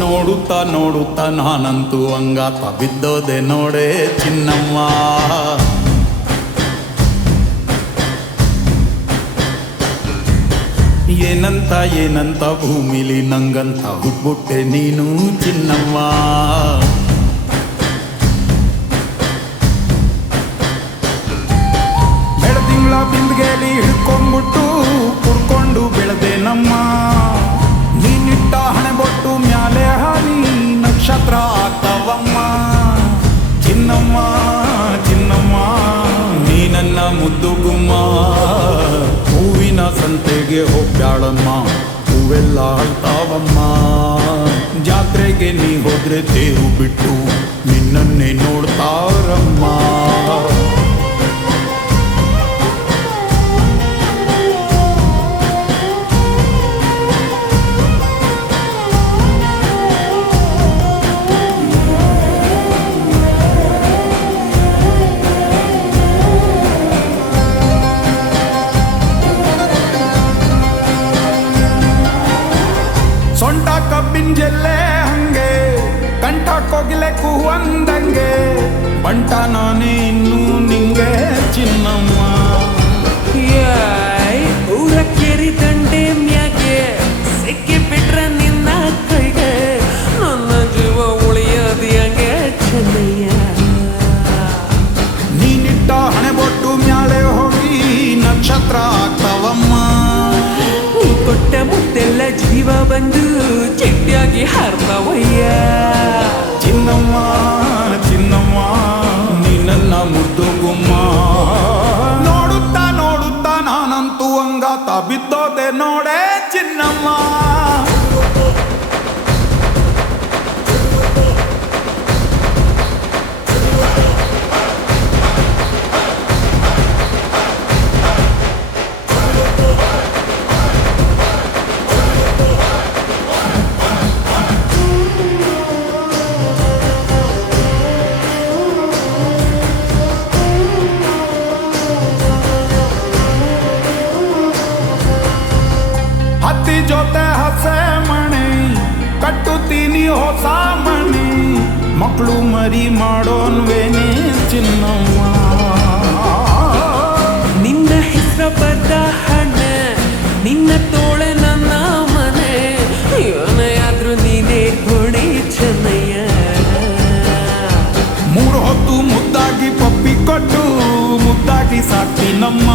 ನೋಡುತ್ತಾ ನೋಡುತ್ತಾ ನಾನಂತೂ ಅಂಗಾತ ಬಿದ್ದೋದೆ ನೋಡೆ ಚಿನ್ನಮ್ಮ. ಏನಂತ ಏನಂತ ಭೂಮಿಲಿ ನಂಗಂತ ಹುಟ್ಬಿಟ್ಟೆ ನೀನು ಚಿನ್ನಮ್ಮ. ಬೆಳದಿಂಗಳ ಬಿಂದಿಗೆಲಿ ಹಿಡ್ಕೊಂಡ್ಬಿಟ್ಟು ಕುಡ್ಕೊಂಡು ಬೆಳೆದೆ ನಮ್ಮ. ನೀನಿಟ್ಟ ಹಣೆ ಬೊಟ್ಟು ಮ್ಯಾಲೆ ಹನಿ ನಕ್ಷತ್ರ ಆಗ್ತಾವಮ್ಮ. ಚಿನ್ನಮ್ಮ ಚಿನ್ನಮ್ಮ ನೀ ನನ್ನ ಮುದ್ದು ಗುಮ್ಮ. ಹೂವಿನ ಸಂತೆಗೆ ಹೋಗ್ಯಾಳಮ್ಮ, ಹೂವೆಲ್ಲ ಅಳ್ತಾವಮ್ಮ. ಜಾತ್ರೆಗೆ ನೀ ಹೋದ್ರೆ ತೇರು ಬಿಟ್ಟು ನಿನ್ನನ್ನೇ ನೋಡ್ತಾರಮ್ಮ. ಸೊಂಟ ಕಬ್ಬಿನ ಜಲ್ಲೆ ಹಂಗೆ, ಕಂಠ ಕೋಗಿಲೆ ಕೂವಂದಂಗೆ, ಬಂಟ ನಾನೇ ಇನ್ನು ನಿಂಗೆ ಚಿನ್ನಮ್ಮ. ಊರ ಕೇರಿ ದಂಡೆ ಮ್ಯಾಗೆ ಸಿಕ್ಕಿ ಬಿಟ್ರ ನಿನ್ನ ಕೈಗೆ, ನನ್ನ ಜೀವ ಉಳಿಯೋದು ಹಂಗೆ ಚೆನ್ನಯ್ಯ. ನೀನಿಟ್ಟ ಹಣೆ ಬೊಟ್ಟು ಮ್ಯಾಲೆ ಹೋಗಿ ನಕ್ಷತ್ರ ಆಗ್ತಾವಮ್ಮ. ನೀ ಕೊಟ್ಟ ಮುತ್ತೆಲ್ಲ ಜೀವ ಬಂದು ಚಿಟ್ಟಿಯಾಗಿ ಹಾರ್ತಾವಯ್ಯ. ಚಿನ್ನಮ್ಮ ಚಿನ್ನಮ್ಮ ನೀ ನನ್ನ ಮುದ್ದು ಗುಮ್ಮ. ನೋಡುತ್ತಾ ನೋಡುತ್ತಾ ನಾನಂತೂ ಅಂಗಾತ ಬಿದ್ದೋದೆ ನೋಡೆ ಚಿನ್ನಮ್ಮ. ಹತ್ತಿ ಜೊತೆ ಹಸೆ ಮಣಿ ಕಟ್ಟುತ್ತೀನಿ ಹೊಸ ಮಣಿ, ಮಕ್ಕಳು ಮರಿ ಮಾಡೋನ್ವೇನೆ ಚಿನ್ನಮ್ಮ. ನಿನ್ನ ಹೆಸರ ಬದ್ದ ಹಣ, ನಿನ್ನ ತೋಳೆ ನನ್ನ ಮನೆ, ಯೋನೆಯಾದ್ರೂ ನೀನೇ ಹೊಡಿ ಚೆನ್ನಯ್ಯ. ಮೂರು ಹೊತ್ತು ಮುದ್ದಾಗಿ ಪಪ್ಪಿ ಕೊಟ್ಟು ಮುದ್ದಾಗಿ ಸಾಕ್ತೀನಮ್ಮ.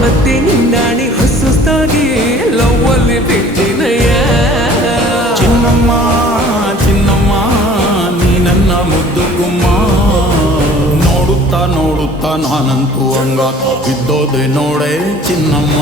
ಮತ್ತೆ ನಿನ್ನಾಣಿ ಹೊಸುತ್ತಾಗಿ ಲವ್ವಲ್ಲಿ ಬಿಟ್ಟಿನಯ್ಯ. ಚಿನ್ನಮ್ಮ ಚಿನ್ನಮ್ಮ ನೀ ನನ್ನ ಮುದ್ದು ಗುಮ್ಮ. ನೋಡುತ್ತಾ ನೋಡುತ್ತಾ ನಾನಂತೂ ಅಂಗಾತ ಬಿದ್ದೋದೆ ನೋಡೆ ಚಿನ್ನಮ್ಮ.